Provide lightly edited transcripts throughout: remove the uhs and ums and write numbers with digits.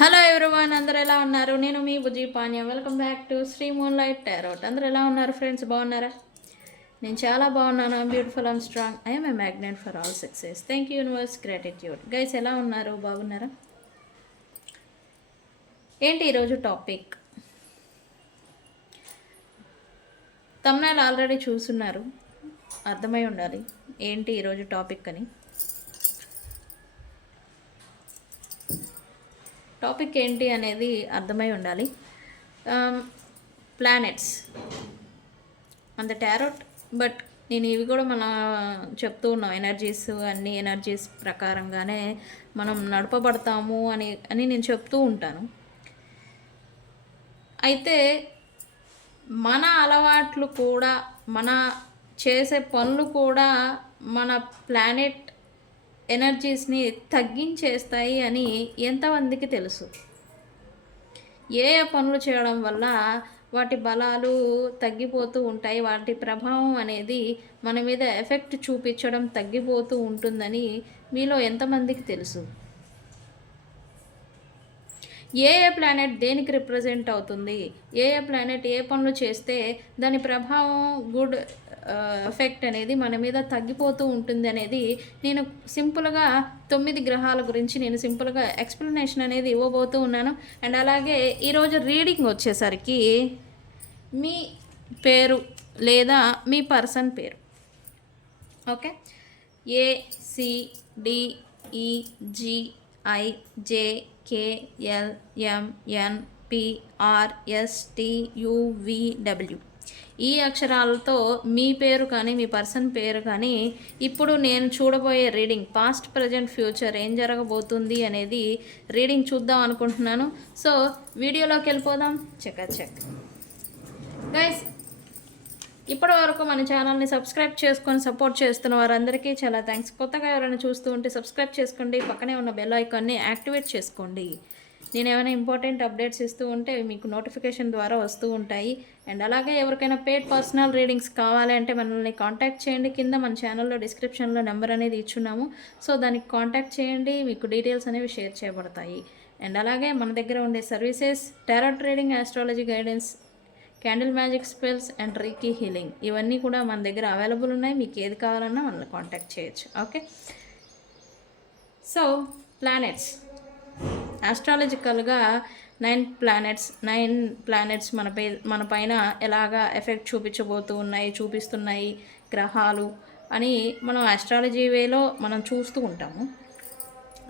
Hello everyone, అందరూ ఎలా ఉన్నారు? నేను మీ Bujji Panya. Welcome back to Sri moonlight tarot. అందరూ ఎలా ఉన్నారు ఫ్రెండ్స్? బాగున్నారా? నేను చాలా బాగున్నాను. Beautiful and strong. I'm a magnet for all success. Thank you universe, gratitude. Guys ఎలా ఉన్నారు? బాగున్నారా? ఏంటి ఈరోజు టాపిక్? తమ్ముళ్ళు ఆల్రెడీ చూస్తున్నారు, అర్థమై ఉండాలి ఏంటి ఈరోజు టాపిక్ అని. టాపిక్ ఏంటి అనేది అర్థమై ఉండాలి. ప్లానెట్స్ అంత టారోట్, బట్ నేను ఇవి కూడా మన చెప్తూ ఉన్నాం. ఎనర్జీస్, అన్ని ఎనర్జీస్ ప్రకారంగానే మనం నడపబడతాము అని నేను చెప్తూ ఉంటాను. అయితే మన అలవాట్లు కూడా, మన చేసే పనులు కూడా మన ప్లానెట్ ఎనర్జీస్ని తగ్గించేస్తాయి అని ఎంతమందికి తెలుసు? ఏ పనులు చేయడం వల్ల వాటి బలాలు తగ్గిపోతూ ఉంటాయి, వాటి ప్రభావం అనేది మన మీద ఎఫెక్ట్ చూపించడం తగ్గిపోతూ ఉంటుందని మీలో ఎంతమందికి తెలుసు? ఏ ప్లానెట్ దేనికి రిప్రజెంట్ అవుతుంది, ఏ ప్లానెట్ ఏ పనులు చేస్తే దాని ప్రభావం, గుడ్ ఎఫెక్ట్ అనేది మన మీద తగ్గిపోతూ ఉంటుంది అనేది నేను సింపుల్గా 9 గ్రహాల గురించి నేను సింపుల్గా ఎక్స్ప్లెనేషన్ అనేది ఇవ్వబోతూ ఉన్నాను. అండ్ అలాగే ఈరోజు రీడింగ్ వచ్చేసరికి మీ పేరు లేదా మీ పర్సన్ పేరు, ఓకే, ACDEGIKLMNPRSTUVW ఈ అక్షరాలతో మీ పేరు కానీ మీ పర్సన్ పేరు కానీ ఇప్పుడు నేను చూడబోయే రీడింగ్ పాస్ట్, ప్రజెంట్, ఫ్యూచర్ ఏం జరగబోతుంది అనేది రీడింగ్ చూద్దాం అనుకుంటున్నాను. సో వీడియోలోకి వెళ్ళిపోదాం. చెక్ గైస్, ఇప్పటి వరకు మన ఛానల్ని సబ్స్క్రైబ్ చేసుకొని సపోర్ట్ చేస్తున్న వారందరికీ చాలా థ్యాంక్స్. కొత్తగా ఎవరైనా చూస్తూ ఉంటే సబ్స్క్రైబ్ చేసుకోండి, పక్కనే ఉన్న బెల్ ఐకాన్ని యాక్టివేట్ చేసుకోండి. నేను ఏమైనా ఇంపార్టెంట్ అప్డేట్స్ ఇస్తూ ఉంటే మీకు నోటిఫికేషన్ ద్వారా వస్తూ ఉంటాయి. అండ్ అలాగే ఎవరికైనా పెయిడ్ పర్సనల్ రీడింగ్స్ కావాలి అంటే మనల్ని కాంటాక్ట్ చేయండి. కింద మన ఛానల్లో డిస్క్రిప్షన్లో నెంబర్ అనేది ఇచ్చున్నాము. సో దానికి కాంటాక్ట్ చేయండి, మీకు డీటెయిల్స్ అనేవి షేర్ చేయబడతాయి. అండ్ అలాగే మన దగ్గర ఉండే services tarot reading, astrology guidance, candle magic spells and reiki healing ఇవన్నీ కూడా మన దగ్గర అవైలబుల్ ఉన్నాయి. మీకు ఏది కావాలన్నా మనల్ని కాంటాక్ట్ చేయొచ్చు. ఓకే, సో ప్లానెట్స్ ఆస్ట్రాలజికల్గా 9 ప్లానెట్స్ మన పైన ఎలాగా ఎఫెక్ట్ చూపిస్తున్నాయి గ్రహాలు అని మనం ఆస్ట్రాలజీ వేలో మనం చూస్తూ ఉంటాము.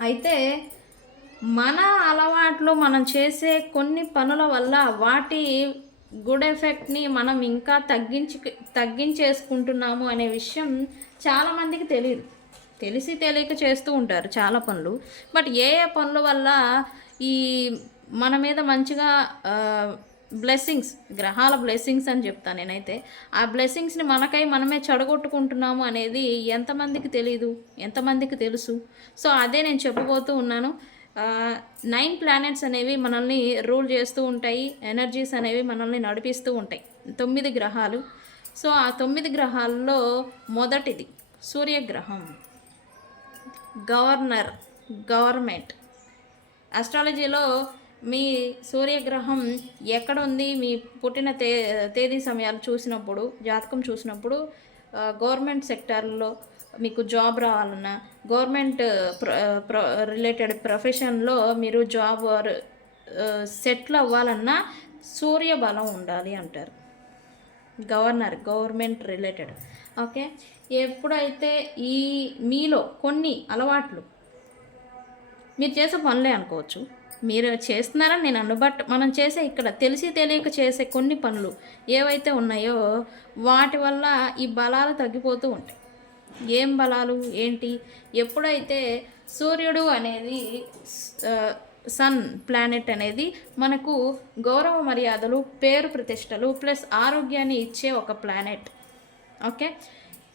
అయితే మన అలవాట్లు, మనం చేసే కొన్ని పనుల వల్ల వాటి గుడ్ ఎఫెక్ట్ని మనం ఇంకా తగ్గించేసుకుంటున్నాము అనే విషయం చాలామందికి తెలియదు. తెలిసి తెలియక చేస్తూ ఉంటారు చాలా పనులు. బట్ ఏ పనుల వల్ల ఈ మన మీద మంచిగా బ్లెస్సింగ్స్, గ్రహాల బ్లెస్సింగ్స్ అని చెప్తాను నేనైతే, ఆ బ్లెస్సింగ్స్ని మనమే చెడగొట్టుకుంటున్నాము అనేది ఎంతమందికి తెలీదు, ఎంతమందికి తెలుసు? సో అదే నేను చెప్పబోతూ ఉన్నాను. 9 ప్లానెట్స్ అనేవి మనల్ని రూల్ చేస్తూ ఉంటాయి, ఎనర్జీస్ అనేవి మనల్ని నడిపిస్తూ ఉంటాయి. 9 గ్రహాలు. సో ఆ 9 గ్రహాల్లో మొదటిది సూర్యగ్రహం, గవర్నమెంట్. ఆస్ట్రాలజీలో మీ సూర్యగ్రహం ఎక్కడ ఉంది, మీ పుట్టిన తేదీ సమయాలు చూసినప్పుడు, జాతకం చూసినప్పుడు గవర్నమెంట్ సెక్టార్లో మీకు జాబ్ రావాలన్నా, గవర్నమెంట్ రిలేటెడ్ ప్రొఫెషన్లో మీరు జాబ్ సెటిల్ అవ్వాలన్నా సూర్య బలం ఉండాలి అంటారు. Government related. ఓకే, ఎప్పుడైతే ఈ మీలో కొన్ని అలవాట్లు, మీరు చేసే పనులే అనుకోవచ్చు, మీరు చేస్తున్నారని నేను అన్ను, బట్ మనం చేసే ఇక్కడ తెలిసి తెలియక చేసే కొన్ని పనులు ఏవైతే ఉన్నాయో వాటి వల్ల ఈ బలాలు తగ్గిపోతూ ఉంటాయి. ఏం బలాలు ఏంటి? ఎప్పుడైతే సూర్యుడు అనేది, సన్ ప్లానెట్ అనేది మనకు గౌరవ మర్యాదలు, పేరు ప్రతిష్టలు ప్లస్ ఆరోగ్యాన్ని ఇచ్చే ఒక ప్లానెట్. ఓకే,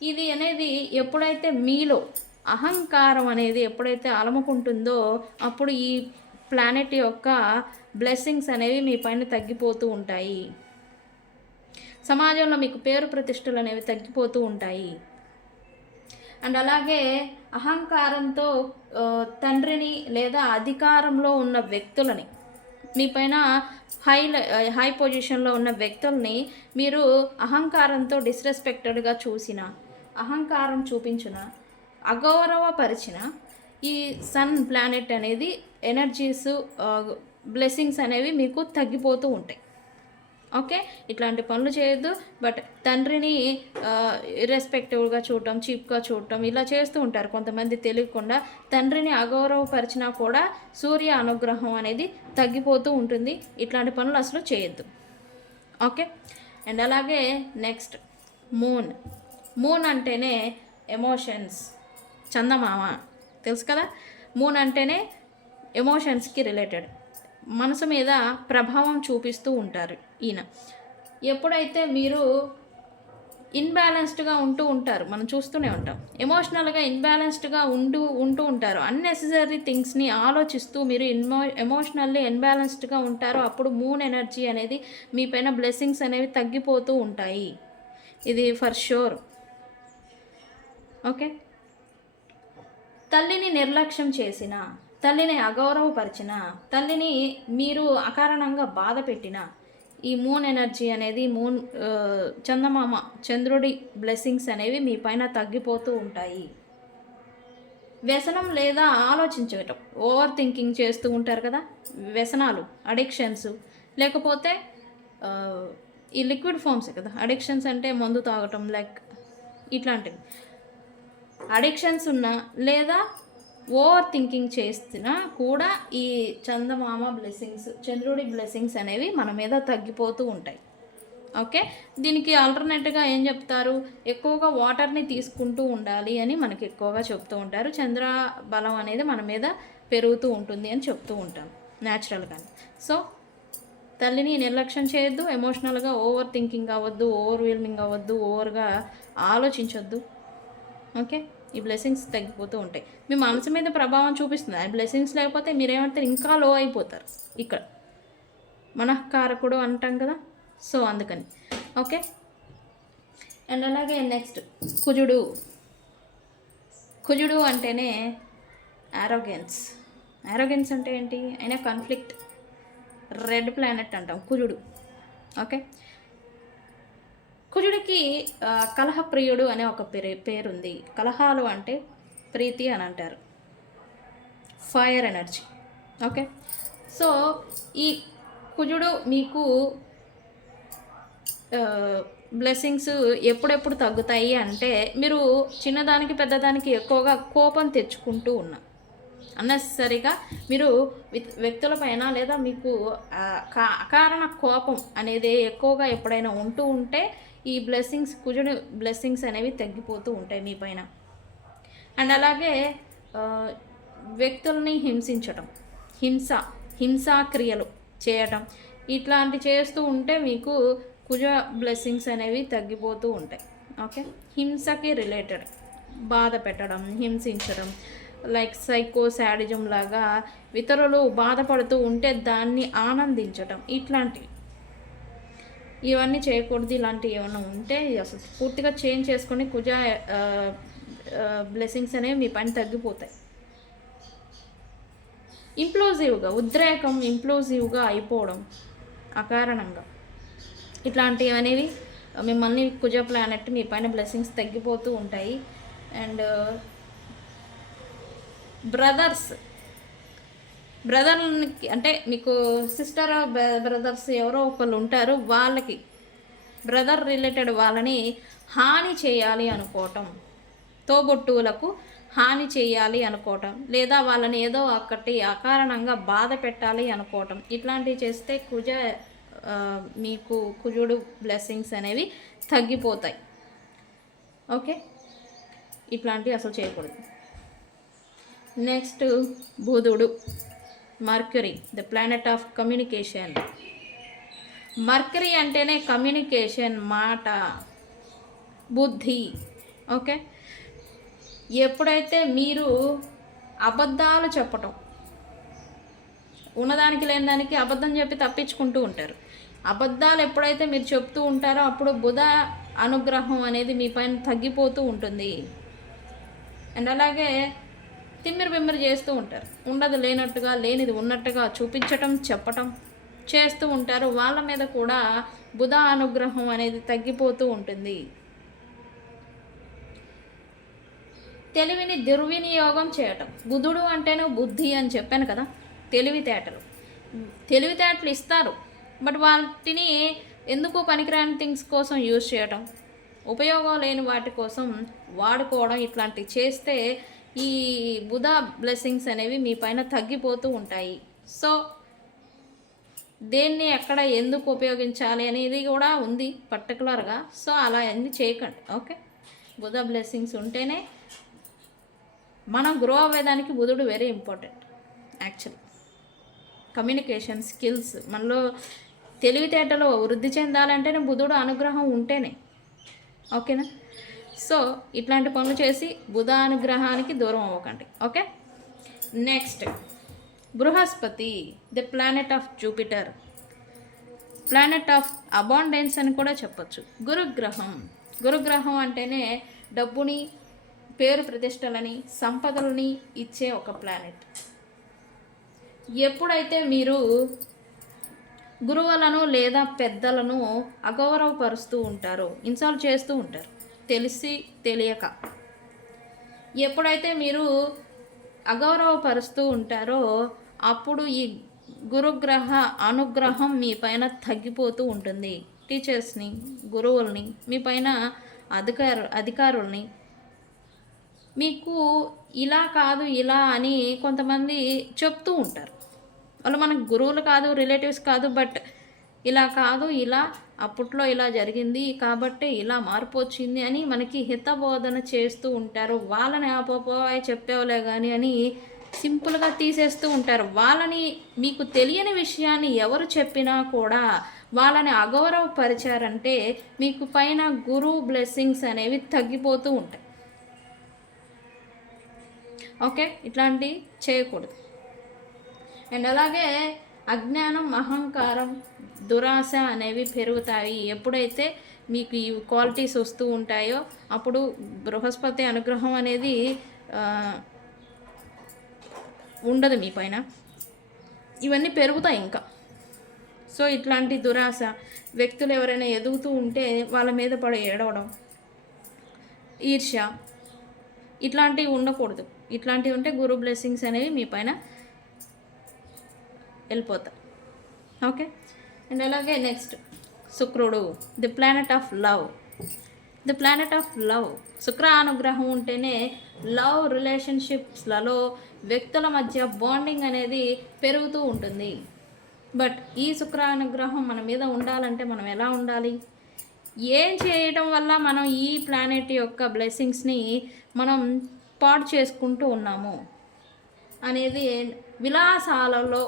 ఇది అనేది ఎప్పుడైతే మీలో అహంకారం అనేది ఎప్పుడైతే అలముకుంటుందో అప్పుడు ఈ ప్లానెట్ యొక్క బ్లెస్సింగ్స్ అనేవి మీ పైన తగ్గిపోతూ ఉంటాయి. సమాజంలో మీకు పేరు ప్రతిష్టలు అనేవి తగ్గిపోతూ ఉంటాయి. అండ్ అలాగే అహంకారంతో తండ్రిని లేదా అధికారంలో ఉన్న వ్యక్తులని మీ పైన హై హై పొజిషన్లో ఉన్న వ్యక్తుల్ని మీరు అహంకారంతో డిస్రెస్పెక్టెడ్గా చూసిన, అహంకారం చూపించిన, అగౌరవపరిచిన ఈ సన్ ప్లానెట్ అనేది ఎనర్జీస్ బ్లెస్సింగ్స్ అనేవి మీకు తగ్గిపోతూ ఉంటాయి. ఓకే, ఇట్లాంటి పనులు చేయొద్దు. బట్ తండ్రిని ఇర్రెస్పెక్టివ్గా చూడటం, చీప్గా చూడటం ఇలా చేస్తూ ఉంటారు కొంతమంది తెలియకుండా. తండ్రిని అగౌరవపరిచినా కూడా సూర్య అనుగ్రహం అనేది తగ్గిపోతూ ఉంటుంది. ఇట్లాంటి పనులు అసలు చేయొద్దు. ఓకే, అండ్ అలాగే నెక్స్ట్ మూన్. మూన్ అంటేనే ఎమోషన్స్, చందమామ తెలుసు కదా. మూన్ అంటేనే ఎమోషన్స్కి రిలేటెడ్, మనసు మీద ప్రభావం చూపిస్తూ ఉంటారు ఈయన. ఎప్పుడైతే మీరు ఇన్బ్యాలెన్స్డ్గా ఉంటూ ఉంటారు, మనం చూస్తూనే ఉంటాం, ఎమోషనల్గా ఇన్బ్యాలెన్స్డ్గా ఉంటూ ఉంటారు, అన్నెసెసరీ థింగ్స్ని ఆలోచిస్తూ మీరు ఎమోషనల్లీ ఇన్బ్యాలెన్స్డ్గా ఉంటారు. అప్పుడు మూన్ ఎనర్జీ అనేది మీ పైన బ్లెస్సింగ్స్ అనేవి తగ్గిపోతూ ఉంటాయి. ఇది ఫర్ షూర్. ఓకే, తల్లిని నిర్లక్ష్యం చేసిన, తల్లిని అగౌరవపరిచిన, తల్లిని మీరు అకారణంగా బాధ పెట్టిన ఈ మూన్ ఎనర్జీ అనేది చందమామ చంద్రుడి బ్లెస్సింగ్స్ అనేవి మీ పైన తగ్గిపోతూ ఉంటాయి. వ్యసనం లేదా ఆలోచించటం, ఓవర్ థింకింగ్ చేస్తూ ఉంటారు కదా, వ్యసనాలు, అడిక్షన్స్, లేకపోతే ఈ లిక్విడ్ ఫామ్స్ కదా అడిక్షన్స్ అంటే, మందు తాగటం లైక్ ఇట్లాంటివి అడిక్షన్స్ ఉన్నా లేదా ఓవర్ థింకింగ్ చేస్తున్నా కూడా ఈ చందమామ బ్లెస్సింగ్స్, చంద్రుడి బ్లెస్సింగ్స్ అనేవి మన మీద తగ్గిపోతూ ఉంటాయి. ఓకే, దీనికి ఆల్టర్నేట్గా ఏం చెప్తారు, ఎక్కువగా వాటర్ని తీసుకుంటూ ఉండాలి అని మనకి ఎక్కువగా చెప్తూ ఉంటారు. చంద్ర బలం అనేది మన మీద పెరుగుతూ ఉంటుంది అని చెప్తూ ఉంటాం న్యాచురల్గానే. సో తల్లిని నిర్లక్ష్యం చేయొద్దు, ఎమోషనల్గా ఓవర్ థింకింగ్ అవ్వద్దు, ఓవర్ వీల్మింగ్ అవ్వద్దు, ఓవర్గా ఆలోచించొద్దు. ఓకే, ఈ బ్లెస్సింగ్స్ తగ్గిపోతూ ఉంటాయి. మీ మనసు మీద ప్రభావం చూపిస్తుంది. ఆ బ్లెస్సింగ్స్ లేకపోతే మీరేమంటారు, ఇంకా లో అయిపోతారు. ఇక్కడ మనఃకారకుడు అంటాం కదా, సో అందుకని. ఓకే, అండ్ అలాగే నెక్స్ట్ కుజుడు. కుజుడు అంటేనే ఆరోగెన్స్. ఆరోగెన్స్ అంటే ఏంటి, అయినా కాన్ఫ్లిక్ట్, రెడ్ ప్లానెట్ అంటాం కుజుడు. ఓకే, కుజుడికి కలహప్రియుడు అనే ఒక పేరుంది. కలహాలు అంటే ప్రీతి అని అంటారు, ఫైర్ ఎనర్జీ. ఓకే, సో ఈ కుజుడు మీకు బ్లెస్సింగ్స్ ఎప్పుడెప్పుడు తగ్గుతాయి అంటే, మీరు చిన్నదానికి పెద్దదానికి ఎక్కువగా కోపం తెచ్చుకుంటూ ఉన్నా, అన్నెసరిగా మీరు వ్యక్తులపైన లేదా మీకు అకారణ కోపం అనేది ఎక్కువగా ఎప్పుడైనా ఉంటూ ఉంటే ఈ బ్లెస్సింగ్స్, కుజుడు బ్లెస్సింగ్స్ అనేవి తగ్గిపోతూ ఉంటాయి మీ పైన. అండ్ అలాగే వ్యక్తుల్ని హింసించటం, హింసా క్రియలు చేయటం, ఇట్లాంటి చేస్తూ ఉంటే మీకు కుజ బ్లెస్సింగ్స్ అనేవి తగ్గిపోతూ ఉంటాయి. ఓకే, హింసకి రిలేటెడ్, బాధ పెట్టడం, హింసించడం, లైక్ సైకో శాడిజం లాగా ఇతరులు బాధపడుతూ ఉంటే దాన్ని ఆనందించటం, ఇట్లాంటివి ఇవన్నీ చేయకూడదు. ఇలాంటివి ఏమైనా ఉంటే అసలు పూర్తిగా చేంజ్ చేసుకొని కుజ బ్లెస్సింగ్స్ అనేవి మీ పైన తగ్గిపోతాయి. ఇంప్లోజివ్గా, ఉద్రేకం, ఇంప్లోజివ్గా అయిపోవడం అకారణంగా, ఇట్లాంటివి అనేవి మిమ్మల్ని కుజ ప్లానెట్ మీ పైన బ్లెస్సింగ్స్ తగ్గిపోతూ ఉంటాయి. అండ్ బ్రదర్కి అంటే మీకు సిస్టర్ బ్రదర్స్ ఎవరో ఒకళ్ళు ఉంటారు, వాళ్ళకి బ్రదర్ రిలేటెడ్ వాళ్ళని హాని చేయాలి అనుకోవటం, తోబుట్టువులకు హాని చేయాలి అనుకోవటం, లేదా వాళ్ళని ఏదో ఒక్కటి అకారణంగా బాధ పెట్టాలి అనుకోవటం, ఇట్లాంటివి చేస్తే మీకు కుజుడు బ్లెస్సింగ్స్ అనేవి తగ్గిపోతాయి. ఓకే, ఇట్లాంటివి అసలు చేయకూడదు. నెక్స్ట్ బుధుడు, mercury, the planet of communication. Mercury అంటేనే కమ్యూనికేషన్, మాట, బుద్ధి. ఓకే, ఎప్పుడైతే మీరు అబద్ధాలు చెప్పటం, ఉన్నదానికి లేని దానికి అబద్ధం చెప్పి తప్పించుకుంటూ ఉంటారు, అబద్ధాలు ఎప్పుడైతే మీరు చెప్తూ ఉంటారో అప్పుడు బుధ అనుగ్రహం అనేది మీ పైన తగ్గిపోతూ ఉంటుంది. అండ్ అలాగే తిమ్మిరి బిమ్మిరి చేస్తూ ఉంటారు. ఉండదు లేనట్టుగా, లేనిది ఉన్నట్టుగా చూపించటం, చెప్పటం చేస్తూ ఉంటారు. వాళ్ళ మీద కూడా బుధ అనుగ్రహం అనేది తగ్గిపోతూ ఉంటుంది. తెలివిని దుర్వినియోగం చేయటం. బుధుడు అంటేనే బుద్ధి అని చెప్పాను కదా, తెలివితేటలు ఇస్తారు, బట్ వాటిని ఎందుకు పనికిరాని థింగ్స్ కోసం యూజ్ చేయటం, ఉపయోగం లేని వాటి కోసం వాడుకోవడం, ఇట్లాంటివి చేస్తే ఈ బుధ బ్లెస్సింగ్స్ అనేవి మీ పైన తగ్గిపోతూ ఉంటాయి. సో దేన్ని ఎక్కడ ఎందుకు ఉపయోగించాలి అనేది కూడా ఉంది పర్టికులర్గా. సో అలా అన్నీ చేయకండి. ఓకే, బుధ బ్లెస్సింగ్స్ ఉంటేనే మనం గ్రో అవ్వేదానికి బుధుడు very important. Actually communication skills, మనలో తెలివితేటలో వృద్ధి చెందాలంటేనే బుధుడు అనుగ్రహం ఉంటేనే. ఓకేనా? సో ఇట్లాంటి పనులు చేసి బుధ అనుగ్రహానికి దూరం అవ్వకండి. Okay, next Brihaspati, the planet of Jupiter, planet of abundance అని కూడా చెప్పచ్చు. గురుగ్రహం అంటేనే డబ్బుని, పేరు ప్రతిష్టలని, సంపదలని ఇచ్చే ఒక ప్లానెట్. ఎప్పుడైతే మీరు గురువులను లేదా పెద్దలను అగౌరవపరుస్తూ ఉంటారో, ఇన్సల్ట్ చేస్తూ ఉంటారు తెలిసి తెలియక, ఎప్పుడైతే మీరు అగౌరవపరుస్తూ ఉంటారో అప్పుడు ఈ గురుగ్రహ అనుగ్రహం మీ పైన తగ్గిపోతూ ఉంటుంది. టీచర్స్ని, గురువుల్ని, మీ పైన అధికారుల్ని మీకు ఇలా కాదు ఇలా అని కొంతమంది చెప్తూ ఉంటారు. వాళ్ళు మనకు గురువులు కాదు, రిలేటివ్స్ కాదు, బట్ ఇలా కాదు, ఇలా అప్పట్లో ఇలా జరిగింది కాబట్టి ఇలా మార్పు వచ్చింది అని మనకి హితబోధన చేస్తూ ఉంటారు. వాళ్ళని ఆపోపోయి చెప్పేవలే కానీ అని సింపుల్గా తీసేస్తూ ఉంటారు. వాళ్ళని, మీకు తెలియని విషయాన్ని ఎవరు చెప్పినా కూడా వాళ్ళని అగౌరవపరిచారంటే మీకు పైన గురువు బ్లెస్సింగ్స్ అనేవి తగ్గిపోతూ ఉంటాయి. ఓకే, ఇట్లాంటివి చేయకూడదు. అండ్ అలాగే అజ్ఞానం, అహంకారం, దురాశ అనేవి పెరుగుతాయి. ఎప్పుడైతే మీకు ఈ క్వాలిటీస్ వస్తూ ఉంటాయో అప్పుడు బృహస్పతి అనుగ్రహం అనేది ఉండదు మీ పైన. ఇవన్నీ పెరుగుతాయి ఇంకా. సో ఇట్లాంటి దురాశ, వ్యక్తులు ఎవరైనా ఎదుగుతూ ఉంటే వాళ్ళ మీద పడి ఏడవడం, ఈర్ష్య, ఇట్లాంటివి ఉండకూడదు. ఇట్లాంటివి ఉంటే గురు బ్లెస్సింగ్స్ అనేవి మీ పైన వెళ్ళిపోతాయి. ఓకే, అండ్ అలాగే నెక్స్ట్ శుక్రుడు, ది ప్లానెట్ ఆఫ్ లవ్. శుక్ర అనుగ్రహం ఉంటేనే లవ్ రిలేషన్షిప్స్లలో వ్యక్తుల మధ్య బాండింగ్ అనేది పెరుగుతూ ఉంటుంది. బట్ ఈ శుక్ర అనుగ్రహం మన మీద ఉండాలంటే మనం ఎలా ఉండాలి, ఏం చేయడం వల్ల మనం ఈ ప్లానెట్ యొక్క బ్లెస్సింగ్స్ని మనం పాడు చేసుకుంటూ ఉన్నాము అనేది విలాసాలు,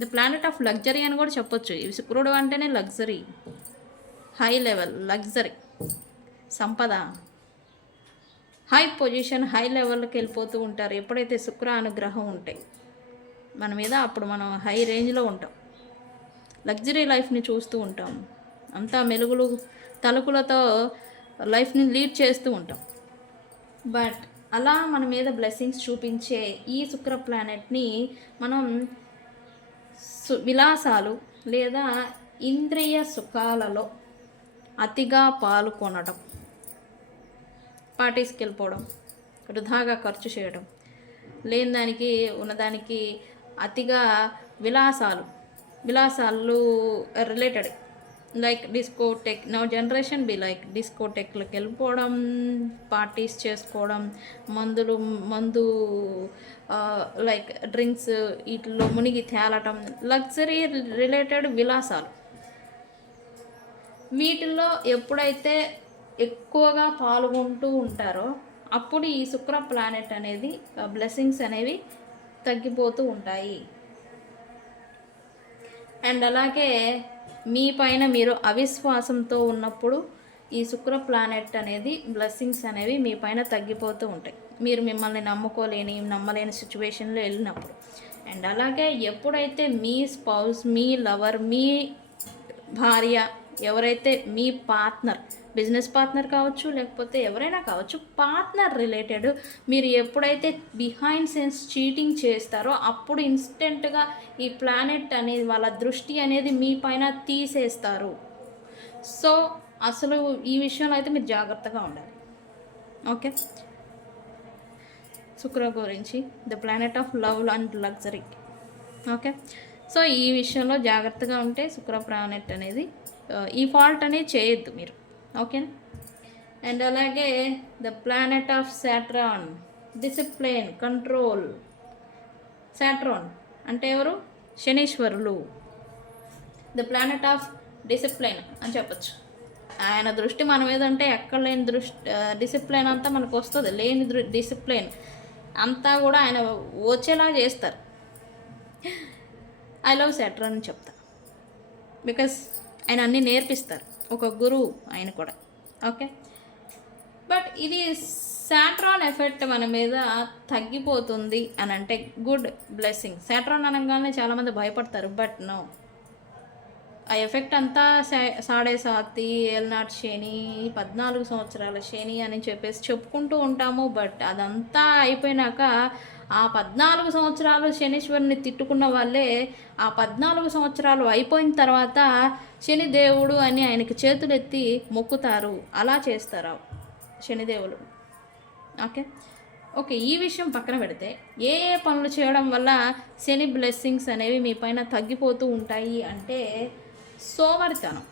ది ప్లానెట్ ఆఫ్ లగ్జరీ అని కూడా చెప్పొచ్చు. ఈ శుక్రుడు అంటేనే లగ్జరీ, హై లెవెల్ లగ్జరీ, సంపద, హై పొజిషన్, హై లెవెల్కి వెళ్ళిపోతూ ఉంటారు ఎప్పుడైతే శుక్ర అనుగ్రహం ఉంటే మన మీద. అప్పుడు మనం హై రేంజ్లో ఉంటాం, లగ్జరీ లైఫ్ని చూస్తూ ఉంటాం, అంతా మెలుగులు తలుకులతో లైఫ్ని లీడ్ చేస్తూ ఉంటాం. బట్ అలా మన మీద బ్లెస్సింగ్స్ చూపించే ఈ శుక్ర ప్లానెట్ని మనం విలాసాలు లేదా ఇంద్రియ సుఖాలలో అతిగా పాల్గొనడం, పార్టీస్కి వెళ్ళిపోవడం, వృధాగా ఖర్చు చేయడం, లేని దానికి ఉన్నదానికి అతిగా విలాసాలు related like discotheque, now generation be like డిస్కోటెక్లకు వెళ్ళిపోవడం, పార్టీస్ చేసుకోవడం, మందు లైక్ డ్రింక్స్ వీటిలో మునిగి తేలటం, లగ్జరీ రిలేటెడ్ విలాసాలు. వీటిల్లో ఎప్పుడైతే ఎక్కువగా పాల్గొంటూ ఉంటారో అప్పుడు ఈ శుక్ర ప్లానెట్ అనేది బ్లెస్సింగ్స్ అనేవి తగ్గిపోతూ ఉంటాయి. అండ్ అలాగే మీ పైన మీరు అవిశ్వాసంతో ఉన్నప్పుడు ఈ శుక్ర ప్లానెట్ అనేది బ్లెస్సింగ్స్ అనేవి మీ పైన తగ్గిపోతూ ఉంటాయి, మీరు మిమ్మల్ని నమ్మలేని సిచ్యువేషన్లో వెళ్ళినప్పుడు. అండ్ అలాగే ఎప్పుడైతే మీ స్పౌస్, మీ లవర్, మీ భార్య ఎవరైతే మీ పార్ట్నర్, బిజినెస్ పార్ట్నర్ కావచ్చు, లేకపోతే ఎవరైనా కావచ్చు, పార్ట్నర్ రిలేటెడ్ మీరు ఎప్పుడైతే బిహైండ్ సెన్స్ చీటింగ్ చేస్తారో అప్పుడు ఇన్స్టెంట్గా ఈ ప్లానెట్ అనేది వాళ్ళ దృష్టి అనేది మీ పైన తీసేస్తారు. సో అసలు ఈ విషయంలో అయితే మీరు జాగ్రత్తగా ఉండాలి. ఓకే, శుక్ర గురించి the planet of love and luxury. Okay, so ఈ విషయంలో జాగ్రత్తగా ఉంటే శుక్ర ప్లానెట్ అనేది ఈ ఫాల్ట్ అనేది చేయొద్దు మీరు. ఓకేనా? అండ్ అలాగే the planet of సాట్రాన్, discipline, control. సాట్రాన్ అంటే ఎవరు? శనీశ్వరులు. ద ప్లానెట్ ఆఫ్ డిసిప్లిన్ అని చెప్పచ్చు. ఆయన దృష్టి మన మీద అంటే ఎక్కడ లేని డిసిప్లిన్ అంతా మనకు వస్తుంది. లేని డిసిప్లిన్ అంతా కూడా ఆయన వచ్చేలా చేస్తారు. ఐ లవ్ సాట్రాన్ అని చెప్తా, బికాస్ ఆయన అన్నీ నేర్పిస్తారు, ఒక గురువు ఆయన కూడా. ఓకే, బట్ ఇది సాట్రాన్ ఎఫెక్ట్ మన మీద తగ్గిపోతుంది అని అంటే గుడ్ బ్లెస్సింగ్. సాట్రాన్ అనగానే చాలామంది భయపడతారు, బట్ నో, ఆ ఎఫెక్ట్ అంతా సాడే సాతి, ఏల్నాటి శని, 14 సంవత్సరాల శని అని చెప్పేసి చెప్పుకుంటూ ఉంటాము. బట్ అదంతా అయిపోయినాక ఆ 14 సంవత్సరాలు శనీశ్వరుని తిట్టుకున్న వాళ్ళే ఆ 14 సంవత్సరాలు అయిపోయిన తర్వాత శనిదేవుడు అని ఆయనకి చేతులెత్తి మొక్కుతారు. అలా చేస్తారు శనిదేవులు. ఓకే ఓకే, ఈ విషయం పక్కన పెడితే ఏ ఏ పనులు చేయడం వల్ల శని బ్లెస్సింగ్స్ అనేవి మీ పైన తగ్గిపోతూ ఉంటాయి అంటే సోమరితనం,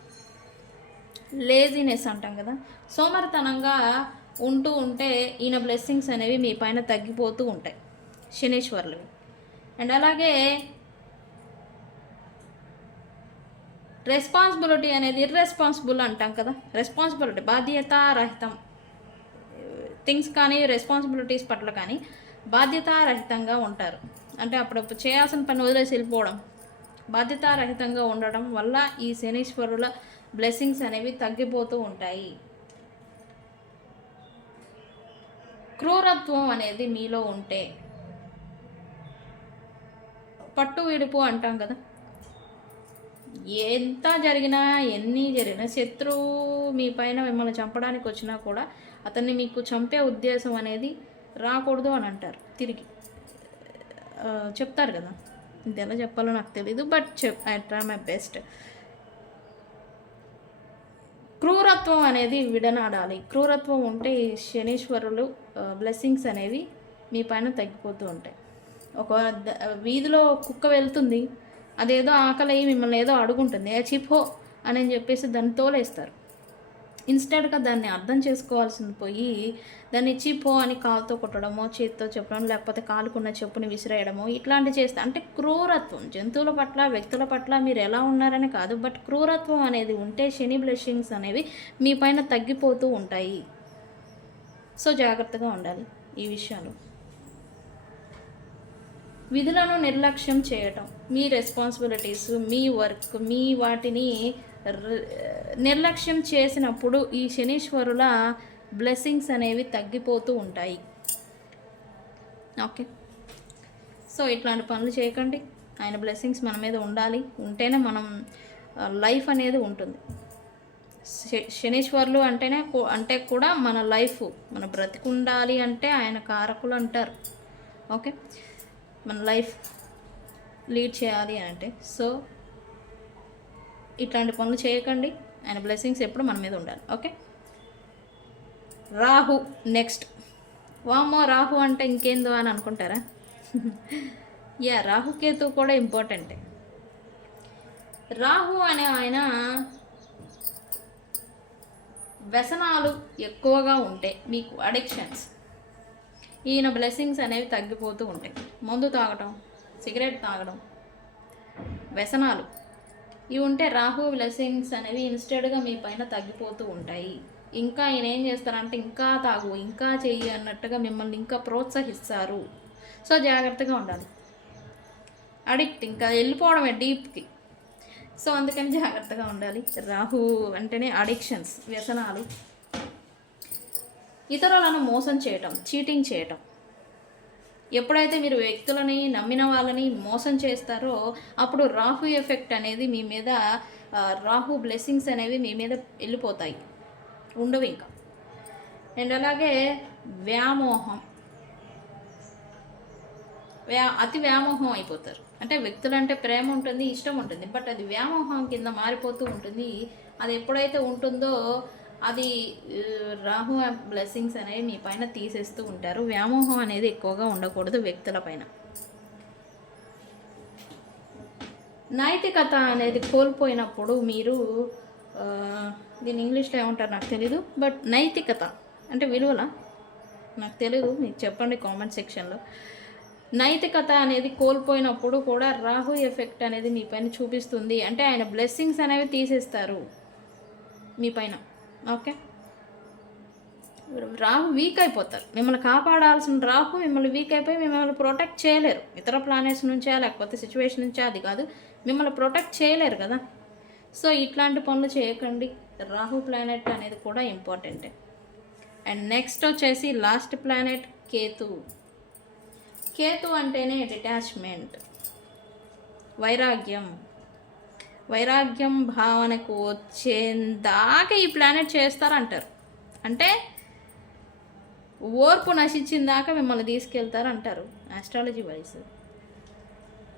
లేజినెస్ అంటాం కదా, సోమరితనంగా ఉంటూ ఉంటే ఈయన బ్లెస్సింగ్స్ అనేవి మీ పైన తగ్గిపోతూ ఉంటాయి, శనీశ్వరులు. అండ్ అలాగే రెస్పాన్సిబిలిటీ అనేది ఇర్రెస్పాన్సిబుల్ అంటాం కదా, రెస్పాన్సిబిలిటీ బాధ్యతారహితం థింగ్స్ కానీ రెస్పాన్సిబిలిటీస్ పట్ల కానీ బాధ్యతారహితంగా ఉంటారు. అంటే అప్పుడప్పుడు చేయాల్సిన పని వదిలేసి వెళ్ళిపోవడం, బాధ్యతారహితంగా ఉండడం వల్ల ఈ శనీశ్వరుల బ్లెస్సింగ్స్ అనేవి తగ్గిపోతూ ఉంటాయి. క్రూరత్వం అనేది మీలో ఉంటే, పట్టు విడుపు అంటాం కదా, ఎంత జరిగినా ఎన్ని జరిగినా శత్రువు మీ పైన మిమ్మల్ని చంపడానికి వచ్చినా కూడా అతన్ని మీకు చంపే ఉద్దేశం అనేది రాకూడదు అని అంటారు. తిరిగి చెప్తారు కదా, ఇది ఎలా చెప్పాలో నాకు తెలీదు, but I try my best. క్రూరత్వం అనేది విడనాడాలి. క్రూరత్వం ఉంటే శనీశ్వరులు బ్లెస్సింగ్స్ అనేవి మీ పైన తగ్గిపోతూ ఉంటాయి. ఒక వీధిలో కుక్క వెళ్తుంది, అదేదో ఆకలి మిమ్మల్ని ఏదో అడుగుంటుంది, ఏ చిపో అని చెప్పేసి దాన్ని తోలేస్తారు. ఇన్స్టెంట్గా దాన్ని అర్థం చేసుకోవాల్సింది పోయి దాన్ని చిపో అని కాలుతో కొట్టడమో, చేతితో చెప్పడం, లేకపోతే కాలుకున్న చెప్పుని విసిరేయడమో ఇట్లాంటివి చేస్తే అంటే క్రూరత్వం. జంతువుల పట్ల, వ్యక్తుల పట్ల మీరు ఎలా ఉన్నారని కాదు, బట్ క్రూరత్వం అనేది ఉంటే శని బ్లెస్సింగ్స్ అనేవి మీ పైన తగ్గిపోతూ ఉంటాయి. సో జాగ్రత్తగా ఉండాలి ఈ విషయాలు. విధులను నిర్లక్ష్యం చేయటం, మీ రెస్పాన్సిబిలిటీస్, మీ వర్క్, మీ వాటిని నిర్లక్ష్యం చేసినప్పుడు ఈ శనీశ్వరుల బ్లెస్సింగ్స్ అనేవి తగ్గిపోతూ ఉంటాయి. ఓకే, సో ఇట్లాంటి పనులు చేయకండి. ఆయన బ్లెస్సింగ్స్ మన మీద ఉండాలి, ఉంటేనే మనం లైఫ్ అనేది ఉంటుంది. శనీశ్వరులు అంటే కూడా మన లైఫ్, మన బ్రతికుండాలి అంటే ఆయన కారకులు అంటారు. ఓకే, మన లైఫ్ లీడ్ చేయాలి అంటే సో ఇట్లాంటి పనులు చేయకండి. ఆయన బ్లెస్సింగ్స్ ఎప్పుడు మన మీద ఉండాలి. Okay, Rahu next. వామ్మో, రాహు అంటే ఇంకేందో అని అనుకుంటారా? యా, రాహుకేతు కూడా ఇంపార్టెంటే. రాహు అనే ఆయన వ్యసనాలు ఎక్కువగా ఉంటే, మీకు అడిక్షన్స్, ఈయన బ్లెస్సింగ్స్ అనేవి తగ్గిపోతూ ఉంటాయి. మందు తాగడం, సిగరెట్ తాగడం, వ్యసనాలు ఇవి ఉంటే రాహు బ్లెస్సింగ్స్ అనేవి ఇన్స్టెడ్గా మీ పైన తగ్గిపోతూ ఉంటాయి. ఇంకా ఆయన ఏం చేస్తారంటే ఇంకా తాగు, ఇంకా చెయ్యి అన్నట్టుగా మిమ్మల్ని ఇంకా ప్రోత్సహిస్తారు. సో జాగ్రత్తగా ఉండాలి. అడిక్ట్ ఇంకా వెళ్ళిపోవడమే డీప్కి. సో అందుకని జాగ్రత్తగా ఉండాలి. రాహు అంటేనే అడిక్షన్స్, వ్యసనాలు, ఇతరులను మోసం చేయటం, చీటింగ్ చేయటం. ఎప్పుడైతే మీరు వ్యక్తులని, నమ్మిన వాళ్ళని మోసం చేస్తారో అప్పుడు రాహు ఎఫెక్ట్ అనేది మీ మీద రాహు బ్లెస్సింగ్స్ అనేవి మీ మీద వెళ్ళిపోతాయి, ఉండవు ఇంకా. అండ్ అలాగే వ్యామోహం, అతి వ్యామోహం అయిపోతారు. అంటే వ్యక్తులంటే ప్రేమ ఉంటుంది, ఇష్టం ఉంటుంది, బట్ అది వ్యామోహం కింద మారిపోతూ ఉంటుంది. అది ఎప్పుడైతే ఉంటుందో అది రాహు బ్లెస్సింగ్స్ అనేవి మీ పైన తీసేస్తూ ఉంటారు. వ్యామోహం అనేది ఎక్కువగా ఉండకూడదు వ్యక్తుల పైన. నైతికత అనేది కోల్పోయినప్పుడు మీరు దీన్ని ఇంగ్లీష్లో ఏమంటారు నాకు తెలీదు, బట్ నైతికత అంటే విలువల నాకు తెలీదు, మీకు చెప్పండి కామెంట్ సెక్షన్లో. నైతికత అనేది కోల్పోయినప్పుడు కూడా రాహు ఎఫెక్ట్ అనేది మీ పైన చూపిస్తుంది. అంటే ఆయన బ్లెస్సింగ్స్ అనేవి తీసేస్తారు మీ పైన. ఓకే, రాహు వీక్ అయిపోతారు. మిమ్మల్ని కాపాడాల్సిన రాహు మిమ్మల్ని వీక్ అయిపోయి మిమ్మల్ని ప్రొటెక్ట్ చేయలేరు. ఇతర ప్లానెట్స్ నుంచా లేకపోతే సిచ్యువేషన్ నుంచా అది కాదు, మిమ్మల్ని ప్రొటెక్ట్ చేయలేరు కదా. సో ఇట్లాంటి పనులు చేయకండి. రాహు ప్లానెట్ అనేది కూడా ఇంపార్టెంటే. అండ్ నెక్స్ట్ వచ్చేసి లాస్ట్ ప్లానెట్ కేతు. కేతు అంటేనే డిటాచ్మెంట్, వైరాగ్యం భావనకు వచ్చేందాకా ఈ ప్లానెట్ చేస్తారంటారు. అంటే ఓర్పు నశించిన దాకా మిమ్మల్ని తీసుకెళ్తారు అంటారు ఆస్ట్రాలజీ వైజ్.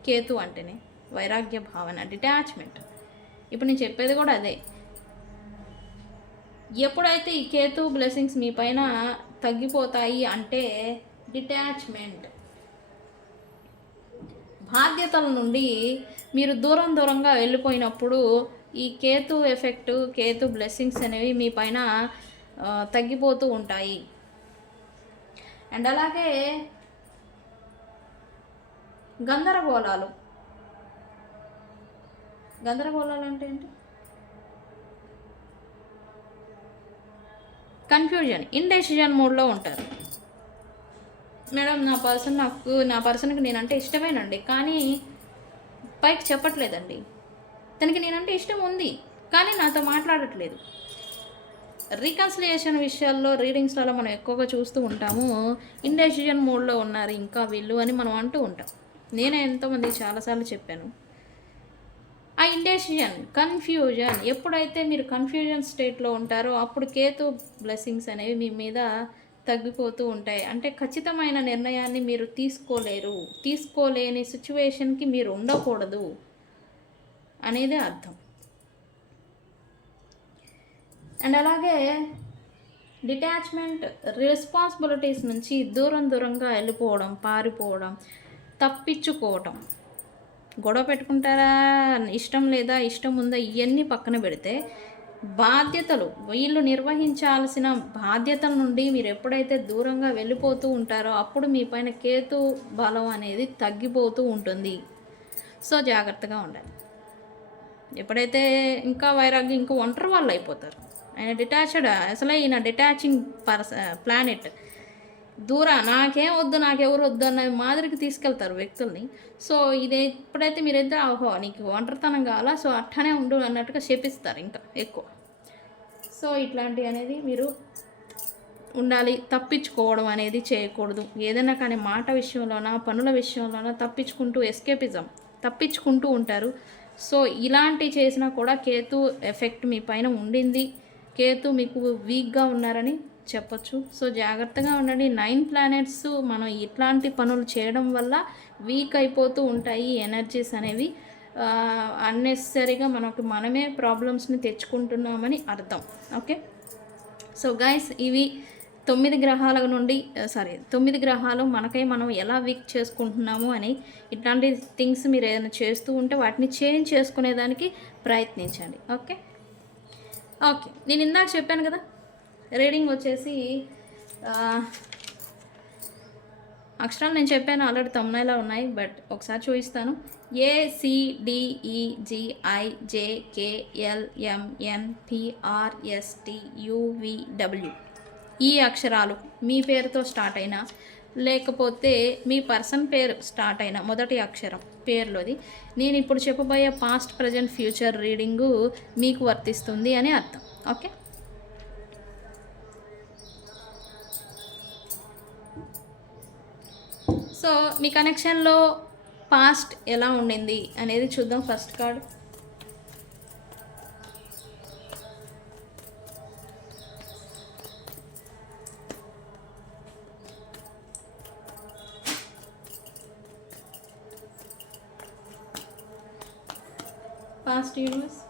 కేతు అంటేనే వైరాగ్య భావన, డిటాచ్మెంట్. ఇప్పుడు నేను చెప్పేది కూడా అదే. ఎప్పుడైతే ఈ కేతు బ్లెస్సింగ్స్ మీ పైన తగ్గిపోతాయి అంటే డిటాచ్మెంట్, బాధ్యతల నుండి మీరు దూరంగా వెళ్ళిపోయినప్పుడు ఈ కేతు ఎఫెక్ట్, కేతు బ్లెస్సింగ్స్ అనేవి మీ పైన తగ్గిపోతూ ఉంటాయి. అండ్ అలాగే గందరగోళాలు అంటే ఏంటి? కన్ఫ్యూజన్, ఇండెసిజన్ మోడ్లో ఉంటారు. మేడం నా పర్సన్కి నేనంటే ఇష్టమేనండి, కానీ పైకి చెప్పట్లేదండి. తనకి నేనంటే ఇష్టం ఉంది, కానీ నాతో మాట్లాడట్లేదు. రీకన్సిలియేషన్ విషయాల్లో రీడింగ్స్లలో మనం ఎక్కువగా చూస్తూ ఉంటాము. ఇండెసిజన్ మోడ్లో ఉన్నారు ఇంకా వీళ్ళు అని మనం అంటూ ఉంటాం. నేనే ఎంతోమంది చాలాసార్లు చెప్పాను. ఆ ఇండెసిజన్, కన్ఫ్యూజన్, ఎప్పుడైతే మీరు కన్ఫ్యూజన్ స్టేట్లో ఉంటారో అప్పుడు కేతు బ్లెస్సింగ్స్ అనేవి మీ మీద తగ్గిపోతూ ఉంటాయి. అంటే ఖచ్చితమైన నిర్ణయాన్ని మీరు తీసుకోలేని సిచ్యువేషన్కి మీరు ఉండకూడదు అనేదే అర్థం. అండ్ అలాగే డిటాచ్మెంట్, రెస్పాన్సిబిలిటీస్ నుంచి దూరంగా వెళ్ళిపోవడం, పారిపోవడం, తప్పించుకోవటం. గొడవ పెట్టుకుంటారా, ఇష్టం లేదా, ఇష్టం ఉందా, ఇవన్నీ పక్కన పెడితే బాధ్యతలు, వీళ్ళు నిర్వహించాల్సిన బాధ్యతల నుండి మీరు ఎప్పుడైతే దూరంగా వెళ్ళిపోతూ ఉంటారో అప్పుడు మీ పైన కేతు బలం అనేది తగ్గిపోతూ ఉంటుంది. సో జాగ్రత్తగా ఉండాలి. ఎప్పుడైతే ఇంకా వైరాగ్యం, ఇంకా ఒంటరి వాళ్ళు అయిపోతారు. ఆయన డిటాచ్డ్, అసలే ఈయన డిటాచింగ్ ప్లానెట్. నాకేం వద్దు, నాకెవరు వద్దు అన్న మాదిరికి తీసుకెళ్తారు వ్యక్తుల్ని. సో ఇది ఎప్పుడైతే మీరైతే ఓహో నీకు ఒంటరితనం కావాలా, సో అట్టనే ఉండు అన్నట్టుగా చెప్పిస్తారు ఇంకా ఎక్కువ. సో ఇట్లాంటివి అనేది మీరు ఉండాలి. తప్పించుకోవడం అనేది చేయకూడదు. ఏదైనా కానీ మాట విషయంలోనా, పనుల విషయంలోనా తప్పించుకుంటూ ఉంటారు. సో ఇలాంటివి చేసినా కూడా కేతు ఎఫెక్ట్ మీ పైన ఉండింది. కేతు మీకు వీక్గా ఉన్నారని చెప్పొచ్చు. సో జాగ్రత్తగా ఉండండి. 9 ప్లానెట్స్ మనం ఇట్లాంటి పనులు చేయడం వల్ల వీక్ అయిపోతూ ఉంటాయి ఎనర్జీస్ అనేవి. అన్నెసరీగా మనమే ప్రాబ్లమ్స్ని తెచ్చుకుంటున్నామని అర్థం. ఓకే, సో గైస్, ఇవి 9 గ్రహాలు మనం ఎలా వీక్ చేసుకుంటున్నాము అని. ఇట్లాంటి థింగ్స్ మీరు ఏదైనా చేస్తూ ఉంటే వాటిని చేంజ్ చేసుకునేదానికి ప్రయత్నించండి. ఓకే, నేను ఇందాక చెప్పాను కదా, రీడింగ్ వచ్చేసి అక్షరాలు నేను చెప్పాను ఆల్రెడీ, తమ్మునైలా ఉన్నాయి, బట్ ఒకసారి చూపిస్తాను. ACDEGIJKLMNPRSTUVW. ఈ అక్షరాలు మీ పేరుతో స్టార్ట్ అయినా లేకపోతే మీ పర్సన్ పేరు స్టార్ట్ అయిన మొదటి అక్షరం పేర్లోది నేను ఇప్పుడు చెప్పబోయే పాస్ట్, ప్రజెంట్, ఫ్యూచర్ రీడింగు మీకు వర్తిస్తుంది అని అర్థం. ఓకే, సో మీ కనెక్షన్లో పాస్ట్ ఎలా ఉండింది అనేది చూద్దాం. First card past universe.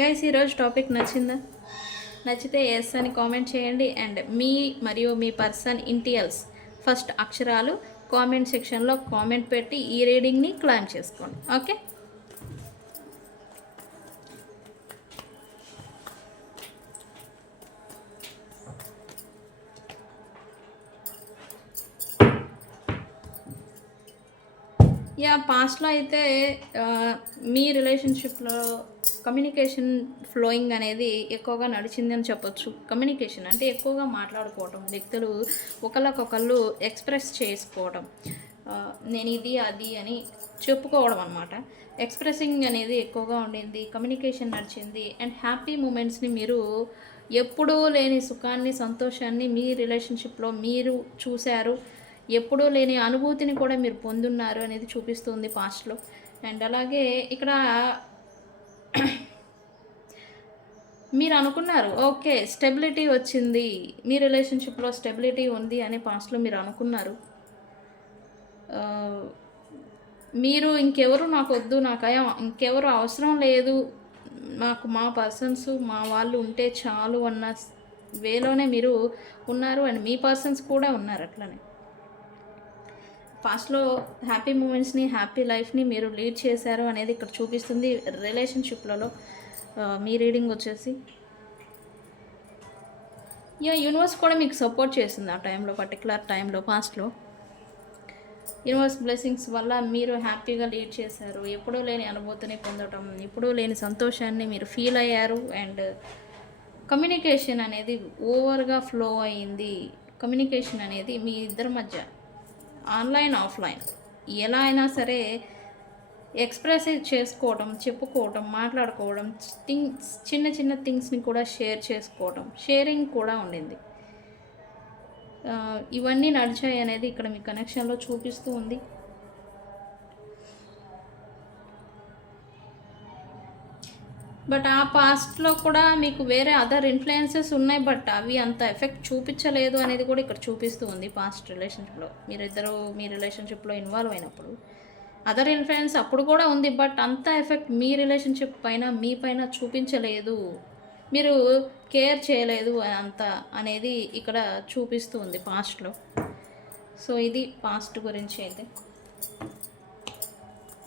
Guys ఈరోజు టాపిక్ నచ్చిందా? నచ్చితే ఎస్ అని కామెంట్ చేయండి. అండ్ మీ మరియు మీ పర్సన్ ఇంటియల్స్ ఫస్ట్ అక్షరాలు కామెంట్ సెక్షన్లో కామెంట్ పెట్టి ఈ రీడింగ్ని క్లైమ్ చేసుకోండి. ఓకే. యా, పాస్ట్లో అయితే మీ రిలేషన్షిప్లో కమ్యూనికేషన్ ఫ్లోయింగ్ అనేది ఎక్కువగా నడిచిందని చెప్పొచ్చు. కమ్యూనికేషన్ అంటే ఎక్కువగా మాట్లాడుకోవటం, వ్యక్తులు ఒకళ్ళకొకళ్ళు ఎక్స్ప్రెస్ చేసుకోవడం, నేను ఇది అది అని చెప్పుకోవడం అనమాట. ఎక్స్ప్రెసింగ్ అనేది ఎక్కువగా ఉండింది, కమ్యూనికేషన్ నడిచింది. అండ్ హ్యాపీ మూమెంట్స్ని మీరు ఎప్పుడూ లేని సుఖాన్ని, సంతోషాన్ని మీ రిలేషన్షిప్లో మీరు చూశారు. ఎప్పుడూ లేని అనుభూతిని కూడా మీరు పొందున్నారు అనేది చూపిస్తుంది పాస్ట్లో. అండ్ అలాగే ఇక్కడ మీరు అనుకున్నారు, ఓకే స్టెబిలిటీ వచ్చింది, మీ రిలేషన్షిప్లో స్టెబిలిటీ ఉంది అని పాస్ట్లో మీరు అనుకున్నారు. మీరు ఇంకెవరు నాకు వద్దు, ఇంకెవరు అవసరం లేదు, నాకు మా పర్సన్స్ మా వాళ్ళు ఉంటే చాలు అన్న వేలోనే మీరు ఉన్నారు. అండ్ మీ పర్సన్స్ కూడా ఉన్నారు అట్లనే. పాస్ట్లో హ్యాపీ మూమెంట్స్ని, హ్యాపీ లైఫ్ని మీరు లీడ్ చేశారు అనేది ఇక్కడ చూపిస్తుంది రిలేషన్షిప్లలో. మీ రీడింగ్ వచ్చేసి యూనివర్స్ కూడా మీకు సపోర్ట్ చేస్తుంది ఆ టైంలో, పర్టికులర్ టైంలో. పాస్ట్లో యూనివర్స్ బ్లెస్సింగ్స్ వల్ల మీరు హ్యాపీగా లీడ్ చేశారు. ఎప్పుడూ లేని అనుభూతిని పొందడం, ఎప్పుడూ లేని సంతోషాన్ని మీరు ఫీల్ అయ్యారు. అండ్ కమ్యూనికేషన్ అనేది ఓవర్గా ఫ్లో అయింది. కమ్యూనికేషన్ అనేది మీ ఇద్దరి మధ్య ఆన్లైన్ ఆఫ్లైన్ ఎలా అయినా సరే ఎక్స్ప్రెస్ చేసుకోవడం, చెప్పుకోవడం, మాట్లాడుకోవడం, చిన్న చిన్న థింగ్స్ని కూడా షేర్ చేసుకోవడం, షేరింగ్ కూడా ఉండింది. ఇవన్నీ నడిచాయి అనేది ఇక్కడ మీ కనెక్షన్లో చూపిస్తూ ఉంది. బట్ ఆ పాస్ట్లో కూడా మీకు వేరే అదర్ ఇన్ఫ్లుయెన్సెస్ ఉన్నాయి, బట్ అవి అంత ఎఫెక్ట్ చూపించలేదు అనేది కూడా ఇక్కడ చూపిస్తూ ఉంది. పాస్ట్ రిలేషన్షిప్లో మీరిద్దరూ మీ రిలేషన్షిప్లో ఇన్వాల్వ్ అయినప్పుడు అదర్ ఇన్ఫ్లుయెన్స్ అప్పుడు కూడా ఉంది, బట్ అంత ఎఫెక్ట్ మీ రిలేషన్షిప్ పైన, మీ పైన చూపించలేదు. మీరు కేర్ చేయలేదు అంత అనేది ఇక్కడ చూపిస్తూ ఉంది పాస్ట్లో. సో ఇది పాస్ట్ గురించి అయితే.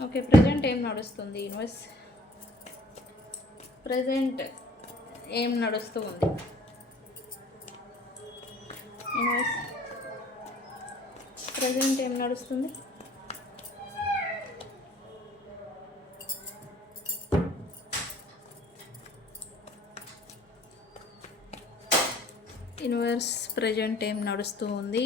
ఓకే, ప్రజెంట్ ఏం నడుస్తుంది యూనివర్స్? ప్రజెంట్ ఏం నడుస్తూ ఉంది యూనివర్స్? ప్రజెంట్ ఏం నడుస్తుంది? యూనివర్స్ ప్రజెంట్ ఏం నడుస్తూ ఉంది?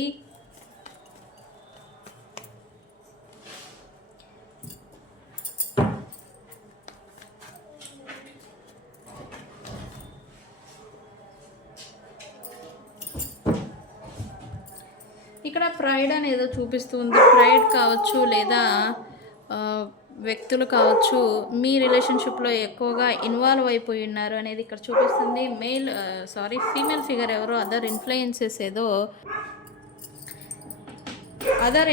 ఇక్కడ ప్రైడ్ అనేదో చూపిస్తుంది. ప్రైడ్ కావచ్చు, లేదా వ్యక్తులు కావచ్చు మీ రిలేషన్షిప్లో ఎక్కువగా ఇన్వాల్వ్ అయిపోయి ఉన్నారు అనేది ఇక్కడ చూపిస్తుంది. ఫీమేల్ ఫిగర్ ఎవరో అదర్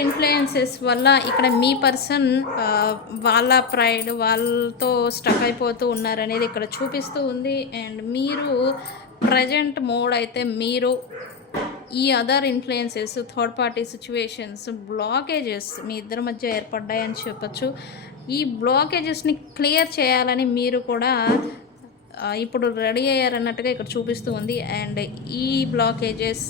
ఇన్ఫ్లుయెన్సెస్ వల్ల ఇక్కడ మీ పర్సన్ వాళ్ళ ప్రైడ్ వాళ్ళతో స్టక్ అయిపోతూ ఉన్నారు అనేది ఇక్కడ చూపిస్తూ ఉంది. అండ్ మీరు ప్రజెంట్ మోడ్ అయితే మీరు ఈ other influences, third party situations, blockages మీ ఇద్దరి మధ్య ఏర్పడ్డాయని చెప్పచ్చు. ఈ బ్లాకేజెస్ని క్లియర్ చేయాలని మీరు కూడా ఇప్పుడు రెడీ అయ్యారన్నట్టుగా ఇక్కడ చూపిస్తూ ఉంది. అండ్ ఈ బ్లాకేజెస్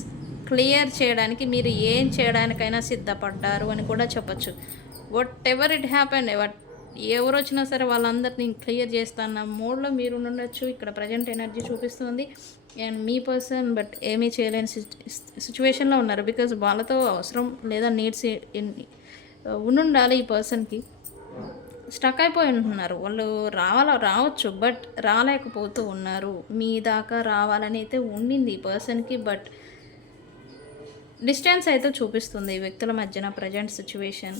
క్లియర్ చేయడానికి మీరు ఏం చేయడానికైనా సిద్ధపడ్డారు అని కూడా చెప్పచ్చు. వాట్ ఎవర్ ఇట్ హ్యాపెన్, ఎవరు వచ్చినా సరే వాళ్ళందరినీ క్లియర్ చేస్తాన్న మోడ్లో మీరు ఉండొచ్చు. ఇక్కడ ప్రజెంట్ ఎనర్జీ చూపిస్తుంది. అండ్ మీ పర్సన్ బట్ ఏమీ చేయలేని సిచ్యువేషన్లో ఉన్నారు. బికాజ్ వాళ్ళతో అవసరం లేదా నీడ్స్ ఉండాలి. ఈ పర్సన్కి స్టక్ అయిపోయి ఉంటున్నారు. వాళ్ళు రావచ్చు, బట్ రాలేకపోతూ ఉన్నారు. మీ దాకా రావాలని అయితే ఉండింది ఈ పర్సన్కి, బట్ డిస్టెన్స్ అయితే చూపిస్తుంది ఈ వ్యక్తుల మధ్యన ప్రజెంట్ సిచ్యువేషన్.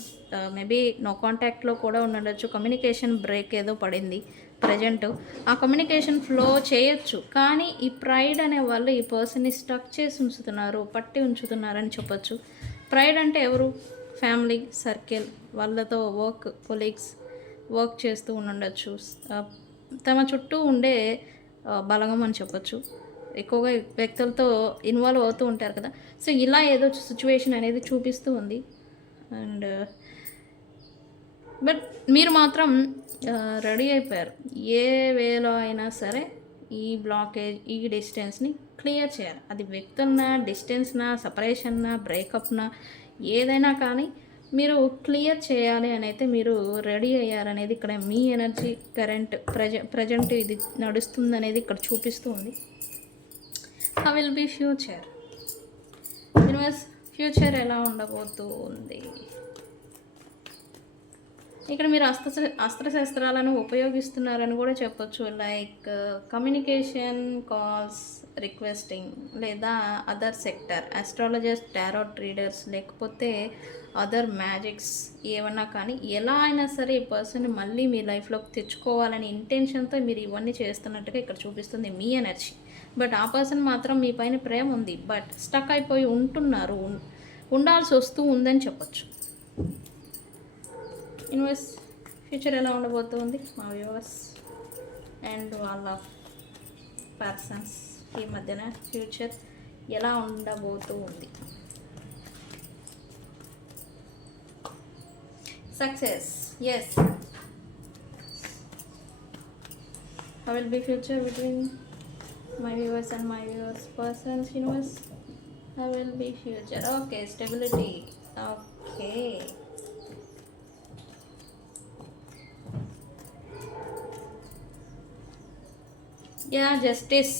మేబీ నో కాంటాక్ట్లో కూడా ఉండొచ్చు. కమ్యూనికేషన్ బ్రేక్ ఏదో పడింది ప్రజెంట్. ఆ కమ్యూనికేషన్ ఫ్లో చేయొచ్చు, కానీ ఈ ప్రైడ్ అనే వాళ్ళు ఈ పర్సన్ని స్టక్ చేసి ఉంచుతున్నారు, పట్టి ఉంచుతున్నారని చెప్పొచ్చు. ప్రైడ్ అంటే ఎవరు? ఫ్యామిలీ సర్కిల్, వాళ్ళతో కొలీగ్స్ వర్క్ చేస్తూ ఉండొచ్చు. తమ చుట్టూ ఉండే బలగం అని చెప్పొచ్చు. ఎక్కువగా వ్యక్తులతో ఇన్వాల్వ్ అవుతూ ఉంటారు కదా. సో ఇలా ఏదో సిచ్యువేషన్ అనేది చూపిస్తూ ఉంది. అండ్ బట్ మీరు మాత్రం రెడీ అయిపోయారు. ఏ వేలో అయినా సరే ఈ బ్లాకేజ్, ఈ డిస్టెన్స్ని క్లియర్ చేయాలి. అది వ్యక్తున్నా, డిస్టెన్స్నా, సపరేషన్నా, బ్రేకప్నా, ఏదైనా కానీ మీరు క్లియర్ చేయాలి అని అయితే మీరు రెడీ అయ్యారనేది ఇక్కడ మీ ఎనర్జీ కరెంట్ ప్రజెంట్ ఇది నడుస్తుంది అనేది ఇక్కడ చూపిస్తూ ఉంది. How will be future? Universe future ఎలా ఉండబోతుంది? ఇక్కడ మీరు అస్త్రశస్త్రాలను ఉపయోగిస్తున్నారని కూడా చెప్పొచ్చు. లైక్ కమ్యూనికేషన్, కాల్స్, రిక్వెస్టింగ్, లేదా other sector, astrologers, tarot readers, లేకపోతే అదర్ మ్యాజిక్స్ ఏమన్నా కానీ ఎలా అయినా సరే ఈ పర్సన్ని మళ్ళీ మీ లైఫ్లోకి తెచ్చుకోవాలని ఇంటెన్షన్తో మీరు ఇవన్నీ చేస్తున్నట్టుగా ఇక్కడ చూపిస్తుంది మీ ఎనర్జీ. బట్ ఆ పర్సన్ మాత్రం మీ పైన ప్రేమ ఉంది, బట్ స్టక్ అయిపోయి ఉండాల్సి వస్తూ ఉందని చెప్పొచ్చు. యూనివర్స్ ఫ్యూచర్ ఎలా ఉండబోతుంది మా వ్యూవర్స్ అండ్ వాళ్ళ పర్సన్స్కి మధ్యన ఫ్యూచర్ ఎలా ఉండబోతూ ఉంది? Success, yes. How will be future between my viewers and my viewers persons? Universe, how will be future? Okay, stability. Okay, yeah, justice.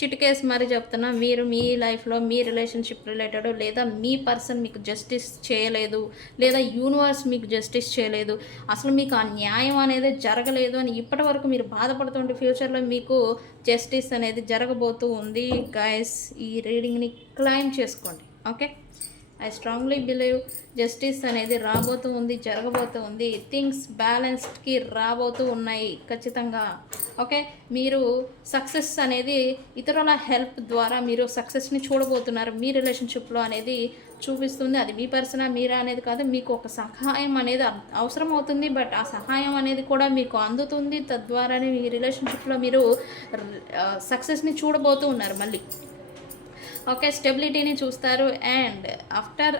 చిటికేసి మరి చెప్తున్నా, మీరు మీ లైఫ్లో మీ రిలేషన్షిప్ రిలేటెడ్, లేదా మీ పర్సన్ మీకు జస్టిస్ చేయలేదు, లేదా యూనివర్స్ మీకు జస్టిస్ చేయలేదు, అసలు మీకు ఆ న్యాయం అనేది జరగలేదు అని ఇప్పటి వరకు మీరు బాధపడుతుంటే ఫ్యూచర్లో మీకు జస్టిస్ అనేది జరగబోతూ ఉంది. గైస్, ఈ రీడింగ్ని క్లైమ్ చేసుకోండి. Okay, I strongly believe justice అనేది రాబోతూ ఉంది, జరగబోతూ ఉంది. థింగ్స్ బ్యాలెన్స్డ్కి రాబోతూ ఉన్నాయి ఖచ్చితంగా. ఓకే, మీరు సక్సెస్ అనేది ఇతరుల హెల్ప్ ద్వారా మీరు సక్సెస్ని చూడబోతున్నారు మీ రిలేషన్షిప్లో అనేది చూపిస్తుంది. అది మీ పర్సనా మీరా అనేది కాదు, మీకు ఒక సహాయం అనేది అవసరం అవుతుంది. బట్ ఆ సహాయం అనేది కూడా మీకు అందుతుంది. తద్వారానే మీ రిలేషన్షిప్లో మీరు సక్సెస్ని చూడబోతూ ఉన్నారు మళ్ళీ. ఓకే, స్టెబిలిటీని చూస్తారు. అండ్ ఆఫ్టర్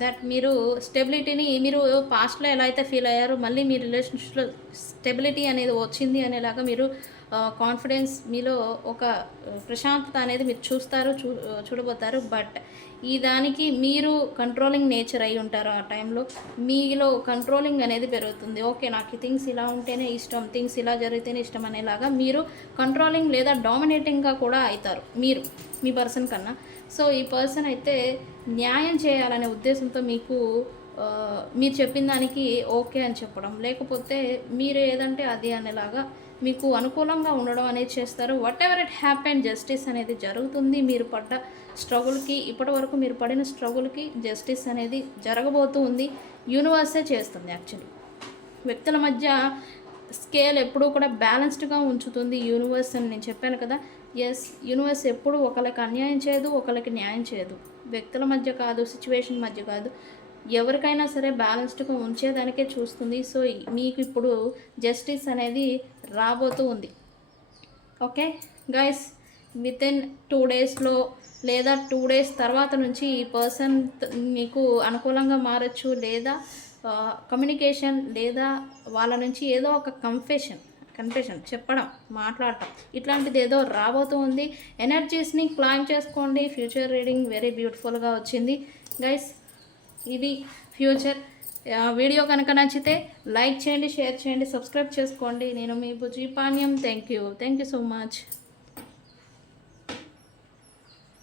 దట్ మీరు స్టెబిలిటీని మీరు పాస్ట్లో ఎలా అయితే ఫీల్ అయ్యారో మళ్ళీ మీ రిలేషన్షిప్లో స్టెబిలిటీ అనేది వచ్చింది అనేలాగా మీరు కాన్ఫిడెన్స్, మీలో ఒక ప్రశాంతత అనేది మీరు చూడబోతారు. బట్ ఈ దానికి మీరు కంట్రోలింగ్ నేచర్ అయి ఉంటారు. ఆ టైంలో మీలో కంట్రోలింగ్ అనేది పెరుగుతుంది. ఓకే, నాకు థింగ్స్ ఇలా ఉంటేనే ఇష్టం, థింగ్స్ ఇలా జరిగితేనే ఇష్టం అనేలాగా మీరు కంట్రోలింగ్ లేదా డామినేటింగ్గా కూడా అవుతారు మీరు మీ పర్సన్ కన్నా. సో ఈ పర్సన్ అయితే న్యాయం చేయాలనే ఉద్దేశంతో మీకు మీరు చెప్పిన దానికి ఓకే అని చెప్పడం, లేకపోతే మీరు ఏదంటే అది అనేలాగా మీకు అనుకూలంగా ఉండడం అనేది చేస్తారు. What ever it happen, justice అనేది జరుగుతుంది. మీరు పడ్డ స్ట్రగుల్కి, ఇప్పటి వరకు మీరు పడిన స్ట్రగుల్కి జస్టిస్ అనేది జరగబోతూ ఉంది. యూనివర్సే చేస్తుంది. యాక్చువల్లీ వ్యక్తుల మధ్య స్కేల్ ఎప్పుడూ కూడా బ్యాలెన్స్డ్గా ఉంచుతుంది యూనివర్స్ అని నేను చెప్పాను కదా. ఎస్, యూనివర్స్ ఎప్పుడు ఒకరికి అన్యాయం చేయదు, ఒకరికి న్యాయం చేయదు. వ్యక్తుల మధ్య కాదు, సిచ్యువేషన్ మధ్య కాదు, ఎవరికైనా సరే బ్యాలెన్స్డ్గా ఉంచేదానికే చూస్తుంది. సో మీకు ఇప్పుడు జస్టిస్ అనేది రాబోతూ ఉంది. ఓకే గైస్, వితిన్ 2 డేస్లో లేదా 2 డేస్ తర్వాత నుంచి ఈ పర్సన్ మీకు అనుకూలంగా మారచ్చు, లేదా కమ్యూనికేషన్, లేదా వాళ్ళ నుంచి ఏదో ఒక కన్ఫెషన్ చెప్పడం, మాట్లాడటం, ఇట్లాంటిది ఏదో రాబోతూ ఉంది. ఎనర్జీస్ని క్లైమ్ చేసుకోండి. ఫ్యూచర్ రీడింగ్ వెరీ బ్యూటిఫుల్గా వచ్చింది గైస్. ఇది ఫ్యూచర్. వీడియో కనుక నచ్చితే లైక్ చేయండి, షేర్ చేయండి, సబ్స్క్రైబ్ చేసుకోండి. నేను మీ Bujji Panyam. Thank you so much.